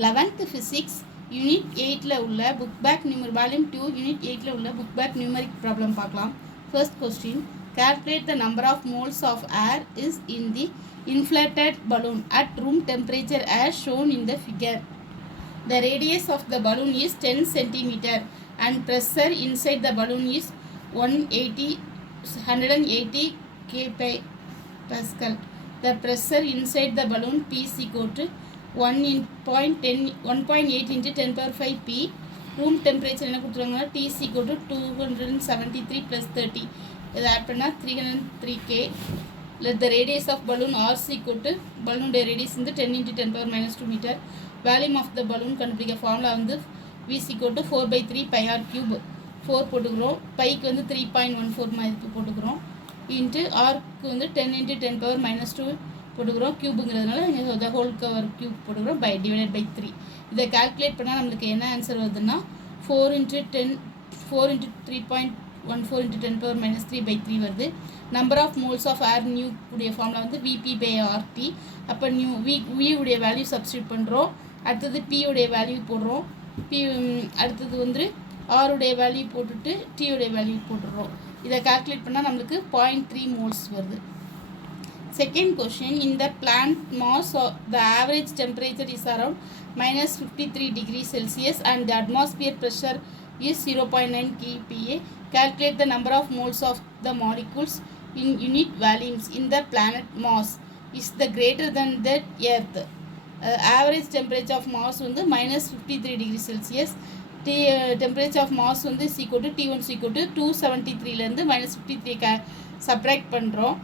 11th physics unit 8ல உள்ள book back volume 2 unit 8ல உள்ள book back numeric problem பார்க்கலாம். First question, calculate the number of moles of air is in the inflated balloon at room temperature as shown in the figure. The radius of the balloon is 10 cm and pressure inside the balloon is 180 kPa. The pressure inside the balloon P is equal to 1.8 into 10 power 5 P. Room temperature என்ன கொடுத்துருவாங்கன்னா T is equal to 273 plus 30. இது add பண்ணால் 303 K. Let the radius of balloon R is equal to balloon radius வந்து 10 into 10 power minus 2 meter. Volume of the balloon கண்டுபிடிக்க formula வந்து V is equal to 4 by 3 pi R cube. 4 போட்டுக்கிறோம், bike வந்து 3.14 மதிப்பு போட்டுக்கிறோம், into ஆர்க்கு வந்து 10 into 10 power minus 2 போட்டுக்கிறோம், க்யூபுங்கிறதுனால the whole cover cube போட்டுக்கிறோம் by divided by 3. இதை கால்குலேட் பண்ணால் நம்மளுக்கு என்ன ஆன்சர் வருதுன்னா 4 into 3.14 into 10 power minus 3 by 3 வருது. Number of moles of air nu உடைய ஃபார்முலா வந்து விபி பை ஆர்டி. அப்போ வி உடைய வேல்யூ சப்ஸ்டியூட் பண்ணுறோம், அடுத்தது பி உடைய வேல்யூ போடுறோம், அடுத்தது வந்து ஆருடைய வேல்யூ போட்டுட்டு டி உடைய வேல்யூ போட்டுடுறோம். இதை கால்குலேட் பண்ணால் நம்மளுக்கு 0.3 மோல்ஸ் வருது. Second question, in the plant mass the average temperature is around minus 53 degrees Celsius and the atmosphere pressure is 0.9 kPa. Calculate the number of moles of the molecules in unit volumes in the planet mass is the greater than the earth. Average temperature of mass வந்து minus 53 degrees Celsius. Temperature of mass வந்து is equal to T1 is equal to 273லேருந்து minus 53 subtract பண்ணுறோம்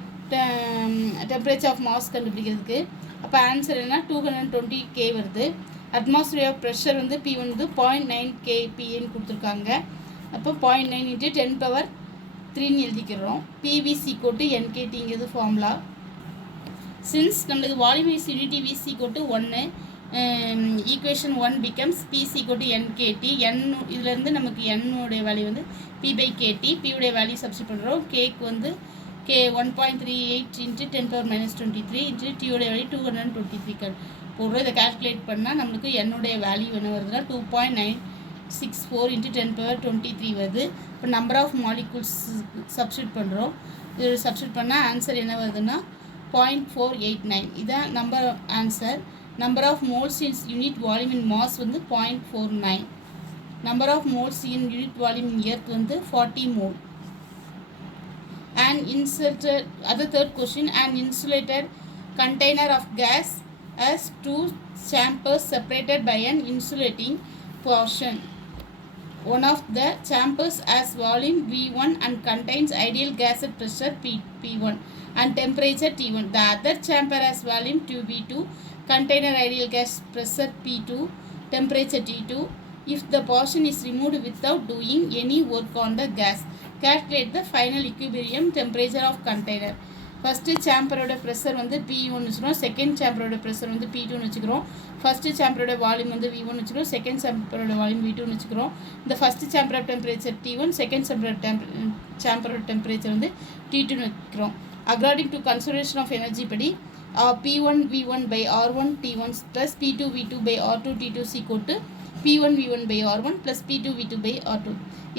temperature of mass கண்டுபிடிக்கிறதுக்கு. அப்போ answer என்ன 220 K வருது. Atmosphere of pressure வந்து P1 வந்து 0.9 kPaன்னு கொடுத்துருக்காங்க. அப்போ 0.9 into 10 power 3ன்னு எழுதிக்கிறோம். PV is equal to NKTங்கிறது ஃபார்முலா. சின்ஸ் நம்மளுக்கு volume is unity V is equal to 1, equation 1 becomes P is equal to NKT. இதுலேருந்து நமக்கு N உடைய வேல்யூ வந்து P by KT. P உடைய வேல்யூ சப்ஸ்டிட் பண்ணுறோம். Kக்கு வந்து K 1.38 into 10 power minus 23 into T உடைய வேல்யூ 223 போடுறோம். இதை கால்குலேட் பண்ணால் நம்மளுக்கு என்னுடைய வேல்யூ என்ன வருதுன்னா 2.964 into 10 power 23 வருது. இப்போ நம்பர் ஆஃப் மாலிகூல்ஸ் சப்ஸ்டியூட் பண்ணுறோம். இது சப்ஸ்டியூட் பண்ணால் ஆன்சர் என்ன வருதுன்னா 0.489. இதான் number answer. Number of moles in unit volume in mass வந்து 0.49. Number of moles in unit volume in earth வந்து 40 mole. Third question, an insulated container of gas has two chambers separated by an insulating portion. One of the chambers has volume V1 and contains ideal gas at pressure P1 and temperature T1. The other chamber has volume V2, container ideal gas pressure P2, temperature T2. If the portion is removed without doing any work on the gas, calculate the final equilibrium temperature of container. First சாம்பரோட pressure வந்து P1 வச்சுக்கிறோம், second சாம்பரோட pressure வந்து P2 வச்சுக்கிறோம், first சாம்பரோட volume வந்து V1 வச்சுக்கிறோம், second சாம்பரோட volume V2 வச்சுக்கிறோம். இந்த first சாம்பரோட டெம்பரேச்சர் T1, செகண்ட் சாம்பரோட டெம்பரேச்சர் வந்து T2 வைக்கிறோம். According to conservation of energy படி P1 V1 by R1 T1 plus P2 V2 by R2 T2 is equal to P1 V1 by R1 plus P2 V2 by R2.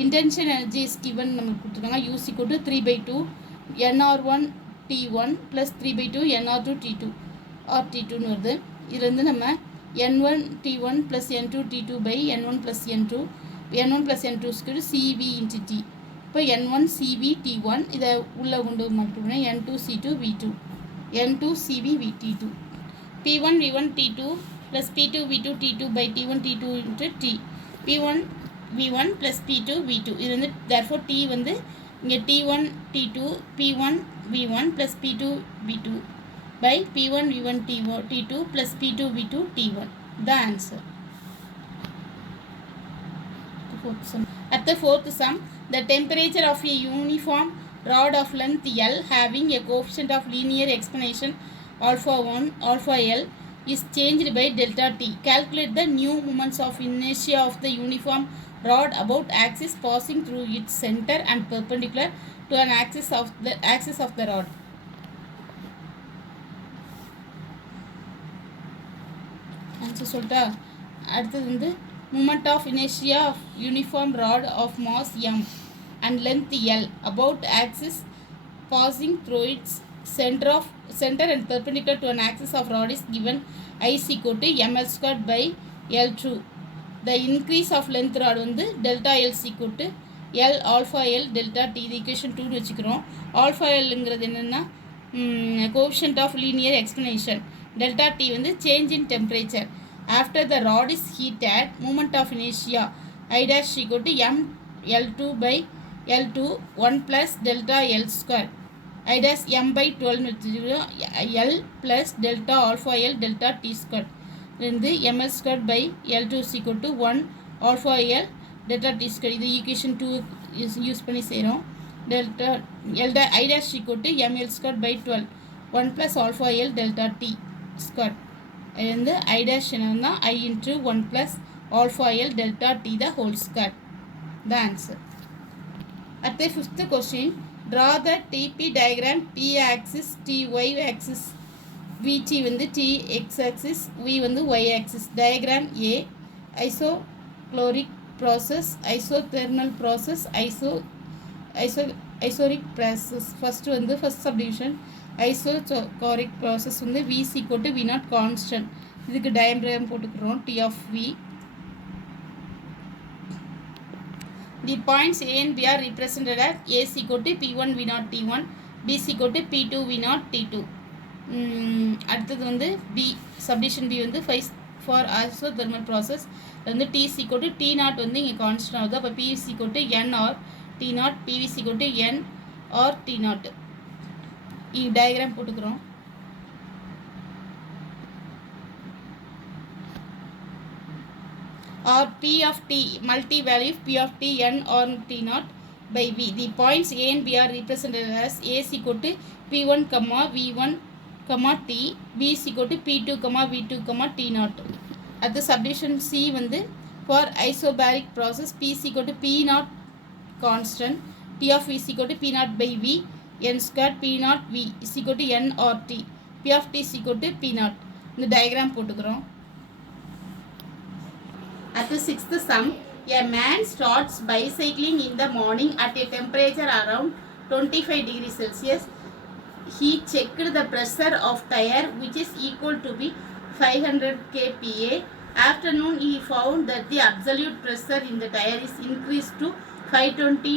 Intention energy is given நமக்கு கொடுத்துருக்காங்க. U is equal to 3 by 2 nR1 T1 plus 3 by 2 nR2 T2 or T2ன்னு வருது. இதுலேருந்து நம்ம N1 T1 plus N2 T2 by N1 plus N2 plus N2 is equal to CV into T. இப்போ N1 CV T1 இதை உள்ள கொண்டு மட்டும் N2 C2 V2 N2 CV VT2 P1 V1 T2 plus P2 V2 T2 by T1 T2 into T P1 V1 plus P2 V2. இது வந்து therefore T வந்து இங்கே T1 T2 P1 V1 plus P2 V2 by P1 V1 T2 plus P2 V2 T1. The answer. At the fourth sum, the temperature of a uniform rod of length L having a coefficient of linear exponential alpha 1 alpha L is changed by delta T. Calculate the new moments of inertia of the uniform rod about axis passing through its center and perpendicular to an axis of the rod. Answer சொல்லிட்டா அடுத்தது வந்து moment of inertia of uniform rod of mass m and length L about axis passing through its center and perpendicular to an axis of rod is given I is equal to ml squared by L2. The increase of length rod வந்து delta L is equal to L alpha L delta T. இது equation 2 வச்சுக்கிறோம். alpha Lங்கிறது என்னன்னா coefficient of linear expansion. delta T வந்து change in temperature. After the rod is heated, moment of inertia I dash equal to m L2 by L2 1 plus delta L square. I dash m by 12 L plus delta alpha L delta T square. இருந்து ml squared by L2 is equal to 1 alpha L delta T square. இது equation 2 use பண்ணி செய்கிறோம். delta L I dash equal to ml squared by 12 1 plus alpha L delta T square. இருந்து I dash என்னன்னா I into 1 plus alpha L delta T the whole square. The answer. At the fifth question, draw the TP diagram. P axis, T y axis, VT வந்து T x axis, V வந்து y axis. Diagram A, isochloric process, isothermal process, isoric process. First வந்து first subdivision isochloric process வந்து V is equal to V naught constant. இதுக்கு diagram போட்டுக்கிறோம் T of V. The points A and B are represented as A is equal to P1 V naught T1, B is equal to P2 V naught T2. அடுத்தது வந்து B subdivision B வந்து for isothermal process வந்து T is equal to T naught வந்து இங்கே constant ஆகுது. அப்போ P is equal to N or T naught, P is equal to N or T naught. diagram போட்டுக்கிறோம். Or P of T multi-value P of T N or T naught by V. The points A and B are represented as A is equal to P1, V1, T, B is equal to P2, V2, T naught. At the subdivision C வந்து for isobaric process P is equal to P naught constant, T of V is equal to P naught by V, N squared P naught V is equal to N or T, P of T is equal to P naught. இந்த diagram போட்டுக்கிறோம். At the sixth sum, a man starts bicycling in the morning at a temperature around 25 degrees Celsius. He checked the pressure of tire which is equal to be 500 kPa. Afternoon he found that the absolute pressure in the tire is increased to 520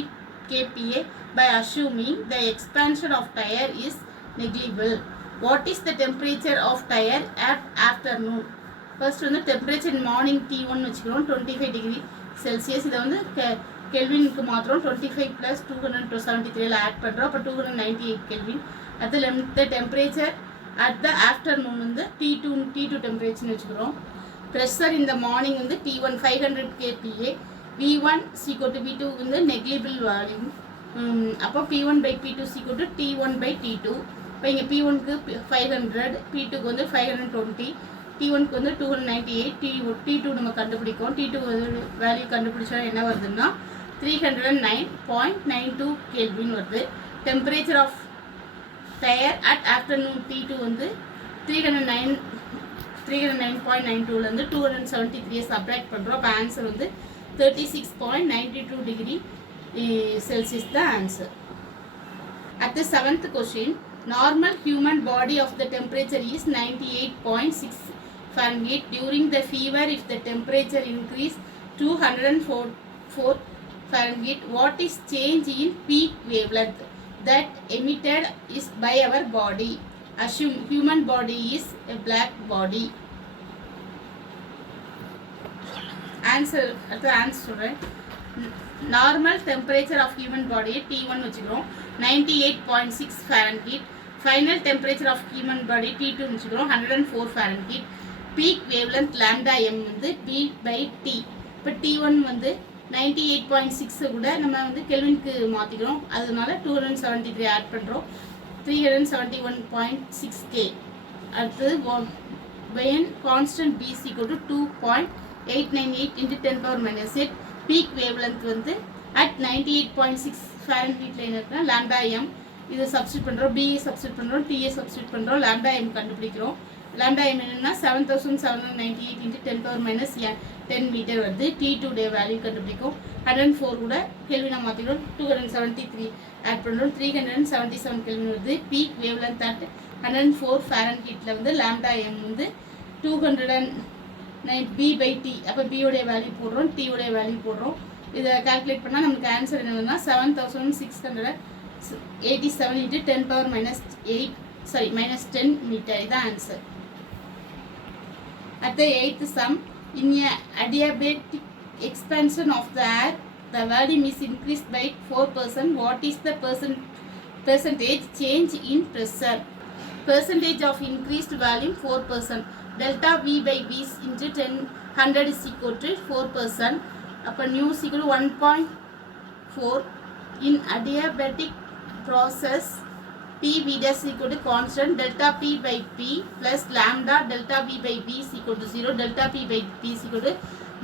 kPa by assuming the expansion of tire is negligible. What is the temperature of tire at afternoon? First வந்து temperature morning T1 வச்சுக்கிறோம் 25 degree Celsius. இதை வந்து கெல்வினுக்கு மாத்திரம் 25 plus 273 add பண்ணுறோம். அப்போ 298 kelvin. அதில் இந்த temperature at the afternoon வந்து T2 டெம்பரேச்சர்னு வச்சுக்கிறோம். ப்ரெஷர் இந்த மார்னிங் வந்து T1 500 kPa, V1 = V2 வந்து நெக்லிபிள் வால்யூம். அப்போ P1 by P2 = T1 by T2. இப்போ இங்கே P1க்கு 500, P2க்கு வந்து 520, T1க்கு வந்து 298, T2 நம்ம கண்டுபிடிக்கும். T2 வேல்யூ கண்டுபிடிச்சா என்ன வருதுன்னா 309.92 கெல்வின் வருது. Temperature of tyre at afternoon T2 வந்து 309.92லேருந்து 273 சப்ராக்ட் பண்ணுறோம். அப்போ ஆன்சர் வந்து 36.92 டிகிரி செல்சியஸ் தான் answer. At the seventh question, normal human body of the temperature is 98.6 Fahrenheit. During the fever, if the temperature increase to 104 Fahrenheit, what is change in peak wavelength that emitted is by our body? Assume human body is a black body. Answer at the answer, right? Normal temperature of human body T1 வச்சுக்கிறோம் 98.6 Fahrenheit. Final temperature of human body T2 வச்சுக்கிறோம் 104 Fahrenheit. Peak wavelength lambda m வந்து B by T. இப்போ T1 வந்து 98.6 கூட நம்ம வந்து கெல்வினுக்கு மாற்றிக்கிறோம். அதனால 273 add பண்ணுறோம். 371.6 K. அடுத்தது when constant B is equal to 2.898 into 10 power minus 8. Peak wavelength வந்து at 98.6 Fahrenheit இருக்குன்னா lambda m. இதை சப்ஸ்டியூட் பண்ணுறோம், B சப்ஸ்டியூட் பண்ணுறோம், T சப்ஸ்டியூட் பண்ணுறோம், lambda m கண்டுபிடிக்கிறோம். lambda m என்னன்னா 7798 into 10 power minus 10 meter வருது. T2 உடைய வேல்யூ கண்டுபிடிக்கும். 104 கூட கெல்வினா மாற்றிக்கிறோம். 273 ஆட் பண்ணுறோம். 377 கெல்வின் வருது. பீக் வேவ் லென்த் அட் 104 ஃபாரன்ஹீட்டில் வந்து லாம்டா எம் வந்து 209 பி பை டி. அப்போ பி உடைய வேல்யூ போடுறோம், டி உடைய வேல்யூ போடுறோம். இதை கால்குலேட் பண்ணால் நமக்கு ஆன்சர் என்னன்னா 7687 into 10 power minus 10 meter. இதான் answer. At the 8th sum, in a adiabatic expansion of the air, the volume is increased by 4%. What is the percentage change in pressure? Percentage of increased volume 4%. Delta V by V into 100 is equal to 4%. Upon nu is equal to 1.4. In adiabatic process, P V dash is equal to constant. Delta P by P plus lambda delta V by V is equal to 0. Delta P by P is equal to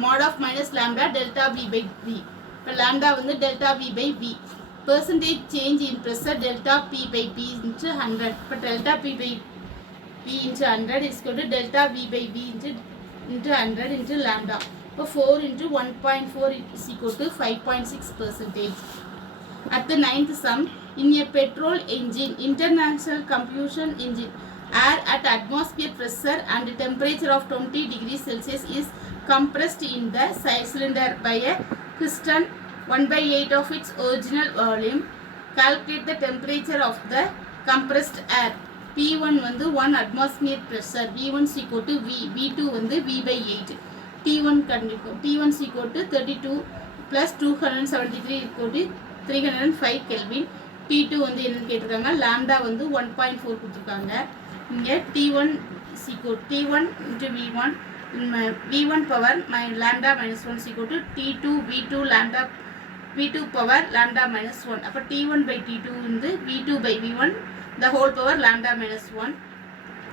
mod of minus lambda delta V by V. இப்போ lambda வந்து delta V by V. Percentage change in pressure delta P by P into 100. இப்போ delta P by P into 100 is equal to delta V by V into 100 into lambda. இப்போ 4 into 1.4 is equal to 5.6%. At the 9th sum, in a petrol engine, international combustion engine, air at atmosphere pressure and temperature of 20 degrees Celsius is compressed in the cylinder by a piston 1/8 of its original volume. Calculate the temperature of the compressed air. P1 வந்து 1 atmosphere pressure, V1 is equal to V, V2 வந்து V by 8. T1 கண்டுபிடிக்கும். T1 is equal to 32 plus 273 equal to 305 Kelvin. T2 வந்து என்னன்னு கேட்டிருக்காங்க. Lambda வந்து 1.4 கொடுத்துருக்காங்க. இங்கே T1 is equal to T1 into V1 V1 power lambda minus 1 is equal to T2 V2 lambda V2 power lambda minus 1. அப்போ T1 by T2 வந்து V2 by V1 the whole power lambda minus 1.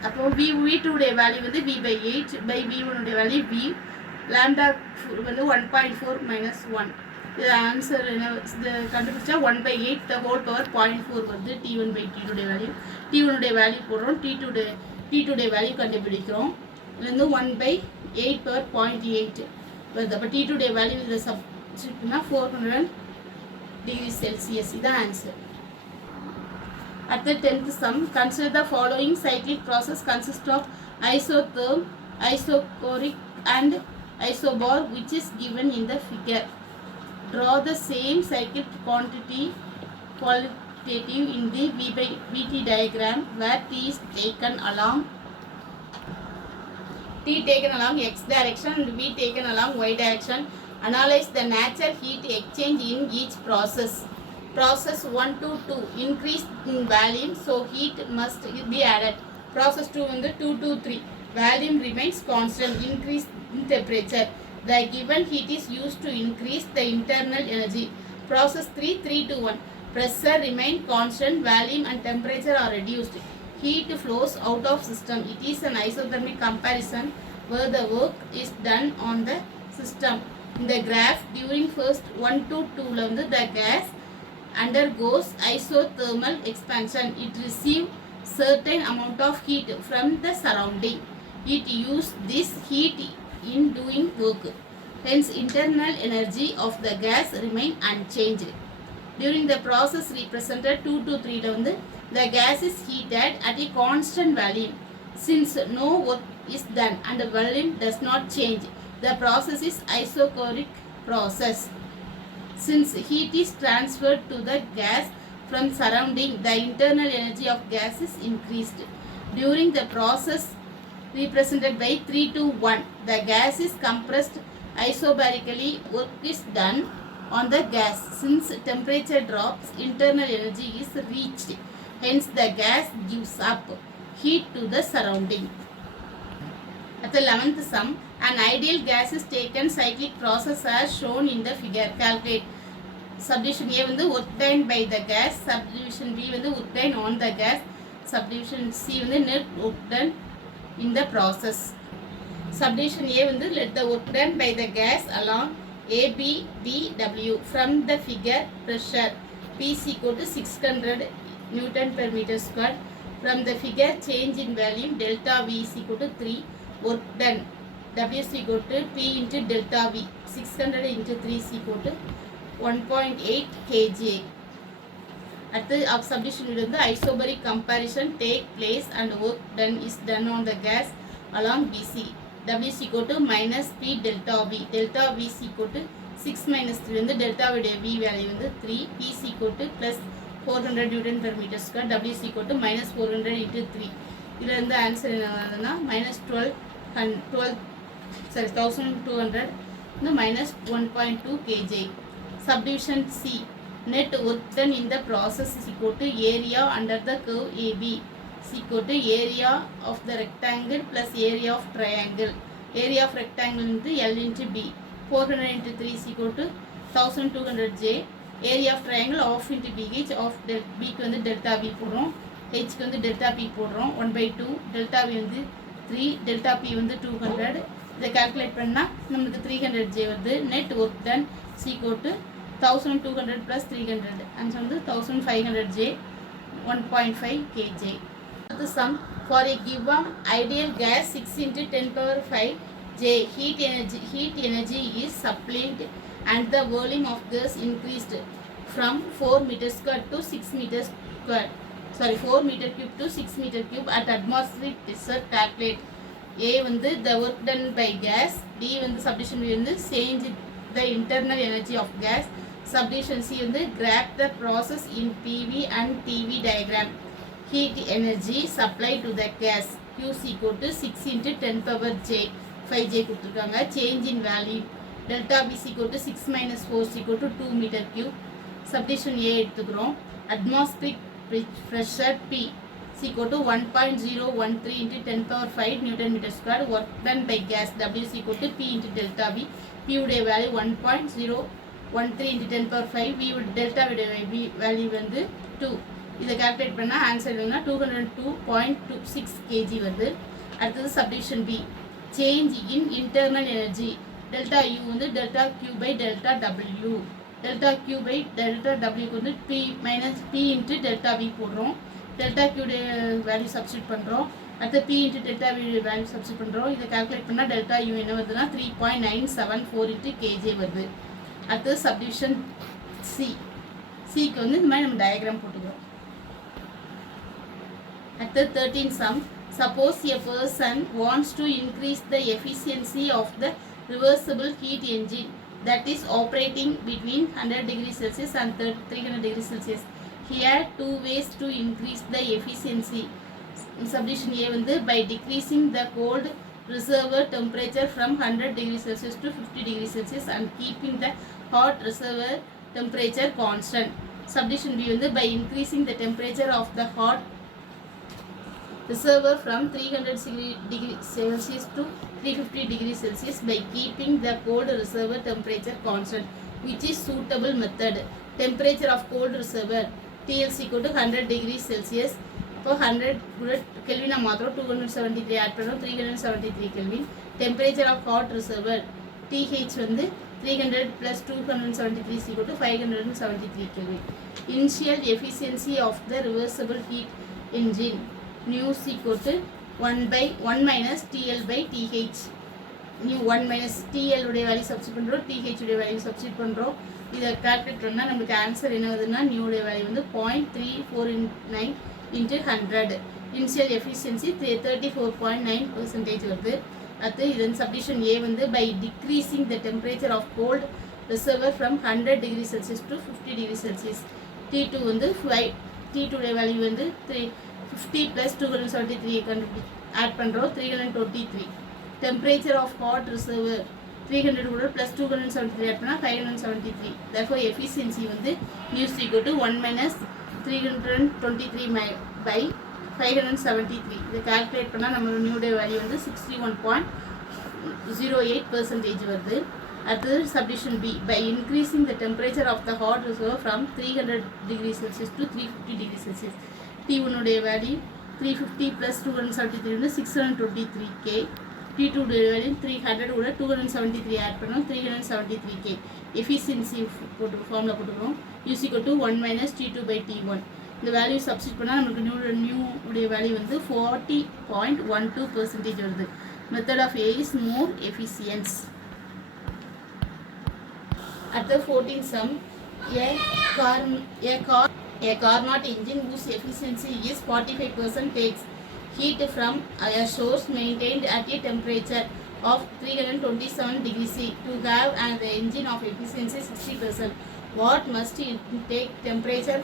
அப்போ V2 உடைய value வந்து V by 8 by V1 உடைய value V. lambda வந்து 1.4 minus 1. இது answer என்ன இது கண்டுபிடிச்சா 1/8 the whole power 0.4 வருது. T1 by T2 உடைய வேல்யூ. T1 உடைய வேல்யூ போடுறோம். T2 உடைய வேல்யூ கண்டுபிடிக்கிறோம். இதுலேருந்து 1/8 power 0.8 வருது. அப்போ T2 உடைய வேல்யூ இதை சப்ஸ்டிட்யூட் பண்ணால் 400 degrees Celsius. இதான் answer. At the 10th sum, consider the following cyclic process consists of isotherm, isochoric and isobar which is given in the figure. Draw the same cyclic qualitative in the VT diagram where T is taken along X direction and V taken along Y direction. Analyze the natural heat exchange in each process. Process 1 to 2 increase in volume, so heat must be added. Process 2 வந்து 2 to 3 volume remains constant, increase in temperature. The given heat is used to increase the internal energy. Process 3 to 1 pressure remain constant, volume and temperature are reduced. Heat flows out of system. It is an isothermic comparison where the work is done on the system. In the graph, during first 1 to 2 the gas undergoes isothermal expansion. It receives certain amount of heat from the surrounding. It uses this heat in doing work. Hence, internal energy of the gas remain unchanged. During the process represented 2 to 3 the gas is heated at a constant volume. Since no work is done and the volume does not change, the process is isochoric process. Since heat is transferred to the gas from surrounding, the internal energy of gas is increased. During the process represented by 3 to 1, the gas is compressed isobarically. Work is done on the gas. Since temperature drops, internal energy is reached. Hence, the gas gives up heat to the surrounding. At the 11th sum, an ideal gas is taken cyclic process as shown in the figure. Calculate. Subdivision A வந்து work done by the gas, subdivision B வந்து work done on the gas, subdivision C வந்து net work done in the process. Subdivision A வந்து let the work done by the gas along AB, B, W. From the figure, pressure P is equal to 600 Newton per meter square. From the figure, change in volume delta V is equal to 3. Work done. W is equal to P into delta V. 600 into 3 is equal to 1.8 kJ. At the subdivision, the isobaric comparison take place and work done is done on the gas along BC. W is equal to minus P delta V. Delta V is equal to 6 minus 3. The delta V value is 3. P is equal to plus 400 Newton per meter square. W is equal to minus 400 into 3. This is the answer minus 1200 minus 1.2 kJ. Subdivision C. Net work done in the process is equal to area under the curve AB is equal to area of the rectangle plus area of triangle. Area of rectangle into L into B. 400 into 3 is equal to 1200 J. Area of triangle off into BH of B க்கு வந்து delta B போடுறோம், H க்கு வந்து delta P போடுறோம். 1/2 delta V வந்து 3, delta P வந்து 200. இதை calculate பண்ணால் நம்மளுக்கு 300 J வருது. Net work done is equal to 1200 plus 300. Answer வந்து 1500 J, 1.5 kJ. The sum for a given ideal gas 6 into 10 power 5 J heat energy is supplied and the volume of gas increased from 4 meter square to 6 meter square. 4 meter cube to 6 meter cube at atmospheric pressure. Calculate. A வந்து the work done by gas. B வந்து subdivision B வந்து change the internal energy of gas. Subdivision C வந்து graph the process in PV and TV diagram. Heat energy supplied to the gas Q is equal to 6 into 10 power J 5J கொடுத்துருக்காங்க. Change in value delta B is equal to 6 minus 4 is equal to 2 meter cube. Subdivision A எடுத்துக்கிறோம். Atmospheric pressure P is equal to 1.013 into 10 power 5 Newton meter square. Work done by gas W is equal to P into delta V. P உடைய value 1.013 into 10 power 5. V delta value வந்து 2. இதை calculate பண்ணால் answer என்னன்னா 202.26 kg வருது. அடுத்தது subdivision B. Change in internal energy. Delta U வந்து delta Q by delta W. Delta Q by delta W வந்து P minus P into delta V போடுறோம். Delta Q value substitute பண்ணுறோம். அடுத்து P into delta V value substitute பண்ணுறோம். இதை calculate பண்ணால் delta U என்ன வருதுன்னா 3.974 into kJ வருது. அடுத்தது சப்டிவிஷன் C. Cக்கு வந்து இந்த மாதிரி நம்ம டயக்ராம் போட்டுக்கிறோம். அடுத்து 13 sum. Suppose a person wants to increase the efficiency of the reversible heat engine that is operating between 100 degrees Celsius and 300 degrees Celsius. He had two ways to increase the efficiency. Subdivision A வந்து by decreasing the cold reservoir temperature from 100 degrees Celsius to 50 degrees Celsius and keeping the hot reservoir temperature constant. Subdivision B வந்து by increasing the temperature of the hot reservoir from 300 degrees Celsius to 350 degrees Celsius by keeping the cold reservoir temperature constant, which is suitable method. Temperature of cold reservoir TL is equal to 100 degrees Celsius. இப்போ 100 Kelvin மாத்திரம் 273 add பண்ணுறோம், 373 Kelvin. Temperature of hot reservoir TH வந்து 300 plus 273 is equal to 573 Kelvin. Initial efficiency of the reversible heat engine nu is equal to 1 minus TL by TH. nu 1 minus TL உடைய value substitute பண்ணுறோம், TH உடைய value substitute பண்ணுறோம். இதை calculate பண்ணால் நம்மளுக்கு answer என்ன வருதுன்னா நியூ உடைய வேல்யூ வந்து 0.349 into 100. Initial efficiency 34.9% வருது. அடுத்து இதன் சப்டிஷன் A வந்து by decreasing the temperature of cold reservoir from 100 degrees Celsius to 50 degrees Celsius. T2 வந்து T2 உடைய வேல்யூ வந்து 50 plus 273 ஆட் பண்ணுறோம், 323. Temperature of hot reservoir 300 கூட plus 273 ஆட் பண்ணால் 573. Therefore efficiency வந்து nu is equal to 1 minus 323 by 573. இதை calculate பண்ணால் நம்மளோட நியூடைய வேல்யூ வந்து 61.08% வருது. அடுத்தது submission B. By increasing the temperature of the hot reservoir from 300 degrees Celsius to 350 degrees Celsius. T1 உடைய வேல்யூ 350 plus 273 வந்து 623 K. T2 உடைய வேல்யூ 300 கூட 273 ஆட் பண்ணோம், 373 K. எஃபிஷியன்சி போட்டு ஃபார்முலா போட்டுக்கிறோம். U is equal to 1 minus T2 by T1. இந்த value substitute பண்ணால் நம்மளுக்கு நியூ உடைய வேல்யூ வந்து 40.12% வருது. Method of A is more efficiency. At the 14th sum, a Carnot engine whose efficiency is 45% takes heat from a source maintained at a temperature of 327 degrees C. To have an engine of efficiency 60%, what must it take temperature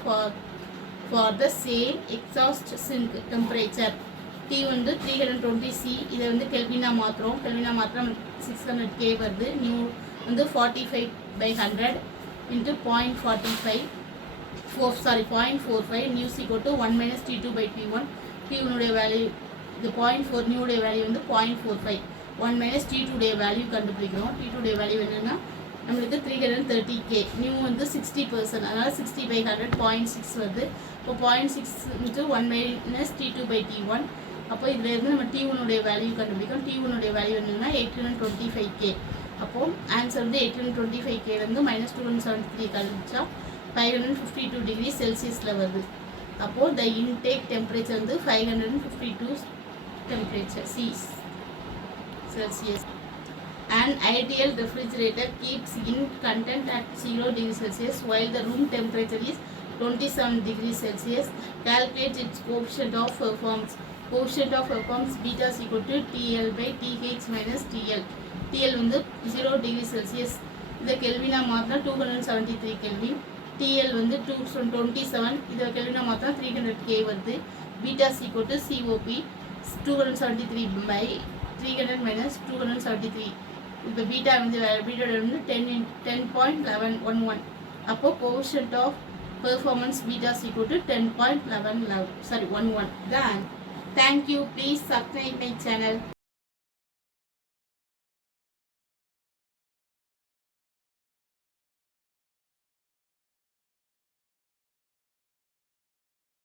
for the same exhaust sink temperature? T வந்து 320 C. இதை வந்து கெல்வினா மாத்திரம் 600 K வருது. New வந்து 45/100 into 0.45 new is equal to 1 minus T2/T1. T1 value இது 0.4 new value வந்து 0.45. 1 minus T2 value கண்டுபிடிக்கிறோம். T2 value என்னன்னா நம்மளுக்கு 330 K. நியூ வந்து 60%, அதனால் 60/100 0.6 வருது. இப்போ 0.6 into 1 minus T2/T1. அப்போ இதில் இருந்து நம்ம T1 வேல்யூ கண்டுபிடிக்கிறோம். T1 வேல்யூ என்னன்னா 825 K. அப்போ ஆன்சர் வந்து 825 K வந்து -273 கழிச்சா 552 டிகிரி செல்சியஸில் வருது. அப்போது த இன்டேக் டெம்பரேச்சர் வந்து 552 temperature Celsius. An ideal refrigerator keeps in content at 0 degrees Celsius while the room temperature is 27 degrees Celsius. Calculate its coefficient of performance. Coefficient of performance beta is equal to TL/TH minus TL. TL வந்து 0 degree Celsius. இதை கெல்வினா மாற்றினா 273 kelvin. TL வந்து 227, இதை கெல்வினா மாற்றினா 300 K வருது. Beta is equal to COP 273/300 minus 273. இப்போ beta வந்து 10.11. அப்போ coefficient of performance beta is equal to 10.11 11. Thank you. Please subscribe my channel.